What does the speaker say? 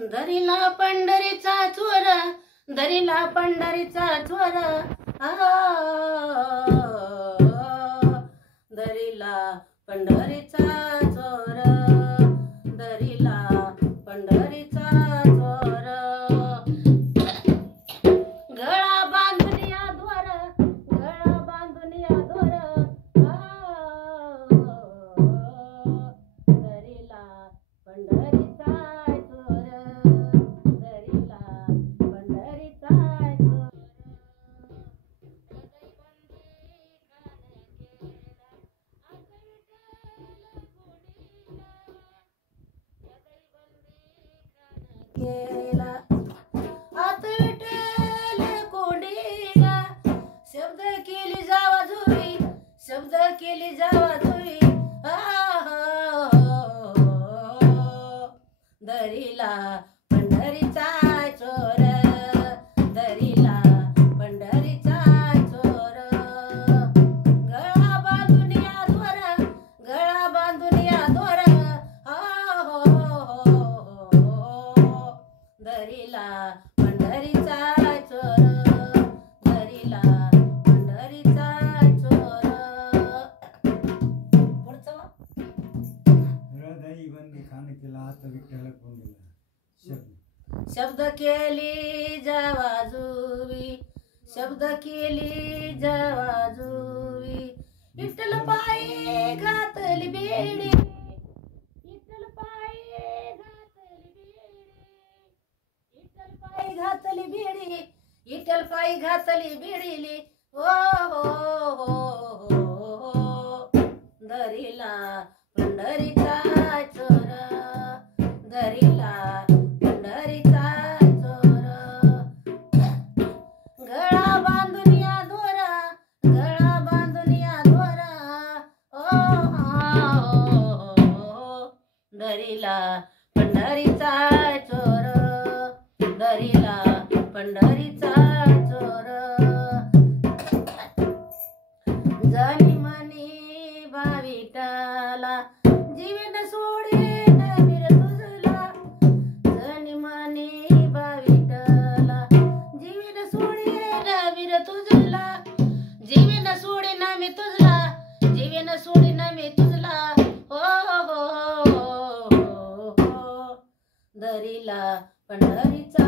दरीला पंढरीचा चोर, दरीला पंढरीचा चोर, दरीला पंढरीचा चोर, दरीला पंढरीचा चोर, गळा बांधून या द्वार, गळा बांधून या द्वार, दरीला पंढरीचा चोर, दरीला पंढरीचा चोर, केला आत विठ्ठल कोंडीला, शब्द केली जावा जुळी, शब्द केली जावा जुळी, दरीला पंढरीचा चोर, दरीला पंढरीचा चोर, गळा बांधून या द्वार, गळा बांधून या द्वार, दरीला पंढरीचा चोर, दरीला पंढरीचा चोर. पुढचं हृदय बंदी खान केला आता विठ्ठल कोंडीला. शब्द केली जवाजुवी, शब्द केली जवाजुवी, विठ्ठल पायी घातली बेडी, विठ्ठल पायी घातली बेडी, विठ्ठल पायी घातली बेडी, विठ्ठल पायी घातली बेडीली, हो हो हो हो, दरीला पंढरीचा चोर, दरीला पंढरीचा चोर, गळा बांधून या दोरा, गळा बांधून या दोरा, दरीला पंढरीचा चोर, दरीला पंढरीचा चोर, जनी मनी भाविटाला, जीवन सोडीन वीर तुझला, जनी मनी भाविटाला, जीवन सोडीन वीर तुझला, जीवन सोडीन मी तुझला, जीवन सोडीन मी तुझला, हो हो हो, दरीला पंढरीचा